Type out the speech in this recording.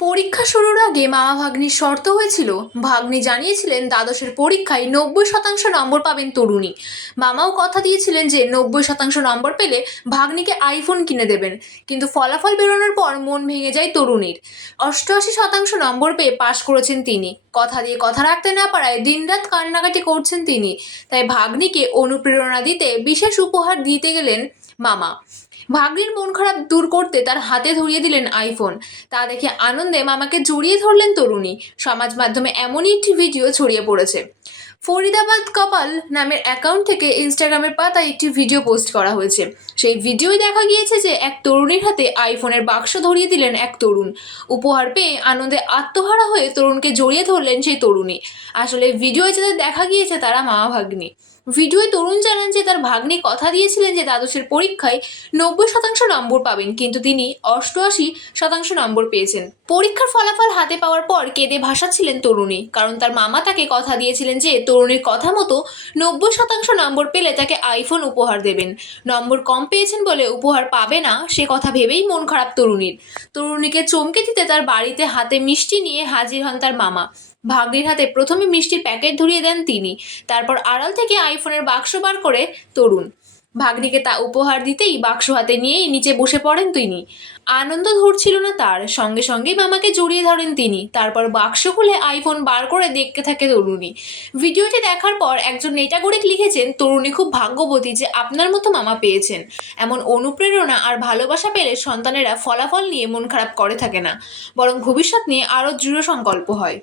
পরীক্ষা শুরুর আগে মামা ভাগ্নির শর্ত হয়েছিল। ভাগ্নি জানিয়েছিলেন দ্বাদশের পরীক্ষায় নব্বই শতাংশ নম্বর পাবেন তরুণী। মামাও কথা দিয়েছিলেন যে নব্বই শতাংশ নম্বর পেলে ভাগ্নিকে আইফোন কিনে দেবেন। কিন্তু ফলাফল বেরোনোর পর মন ভেঙে যায় তরুণীর। অষ্টআশি শতাংশ নম্বর পেয়ে পাশ করেছেন তিনি। কথা দিয়ে কথা রাখতে না পারায় দিনরাত কান্নাকাটি করছেন তিনি। তাই ভাগ্নিকে অনুপ্রেরণা দিতে বিশেষ উপহার দিতে গেলেন মামা। ভাগ্নির মন খারাপ দূর করতে তার হাতে ধরিয়ে দিলেন আইফোন তা দেখে আনন্দে মামাকে জড়িয়ে ধরলেন তরুণী। সমাজ মাধ্যমে এমনই একটি ভিডিও ছড়িয়ে পড়েছে। ফরিদাবাদ কপাল নামের অ্যাকাউন্ট থেকে ইনস্টাগ্রামের পাতায় একটি ভিডিও পোস্ট করা হয়েছে। সেই ভিডিওয় দেখা গিয়েছে যে এক তরুণীর হাতে আইফোনের বাক্স ধরিয়ে দিলেন এক তরুণ। উপহার পেয়ে আনন্দে আত্মহারা হয়ে তরুণকে জড়িয়ে ধরলেন সেই তরুণী। আসলে ভিডিওয় যাদের দেখা গিয়েছে তারা মামা ভাগ্নি। ভিডিওয় তরুণ জানান যে তার ভাগ্নে কথা দিয়েছিলেন যে দ্বাদশের পরীক্ষায় নব্বই শতাংশ নম্বর পাবেন, কিন্তু তিনি অষ্টআশি শতাংশ নম্বর পেয়েছেন। পরীক্ষার ফলাফল হাতে পাওয়ার পর কেঁদে ভাসাচ্ছিলেন তরুণী, কারণ তার মামা তাকে কথা দিয়েছিলেন যে তরুণীর কথা মতো নব্বই শতাংশ নম্বর পেলে তাকে আইফোন উপহার দেবেন। নম্বর কম পেয়েছেন বলে উপহার পাবে না, সে কথা ভেবেই মন খারাপ তরুণীর। তরুণীকে চমকে দিতে তার বাড়িতে হাতে মিষ্টি নিয়ে হাজির হন তার মামা। ভাগ্নির হাতে প্রথমে মিষ্টির প্যাকেট ধরিয়ে দেন তিনি, তারপর আড়াল থেকে আইফোনের বাক্স বার করে তরুণ। ভাগ্নিকে তা উপহার দিতেই বাক্স হাতে নিয়েই নিচে বসে পড়েন তিনি। আনন্দ ধরছিল না তার, সঙ্গে সঙ্গে মামাকে জড়িয়ে ধরেন তিনি, তারপর বাক্স খুলে আইফোন বার করে দেখতে থাকে তরুণী। ভিডিওটি দেখার পর একজন নেটাগরিক লিখেছেন, তরুণী খুব ভাগ্যবতী যে আপনার মতো মামা পেয়েছেন। এমন অনুপ্রেরণা আর ভালোবাসা পেলে সন্তানেরা ফলাফল নিয়ে মন খারাপ করে থাকে না, বরং ভবিষ্যৎ নিয়ে আরও দৃঢ় সংকল্প হয়।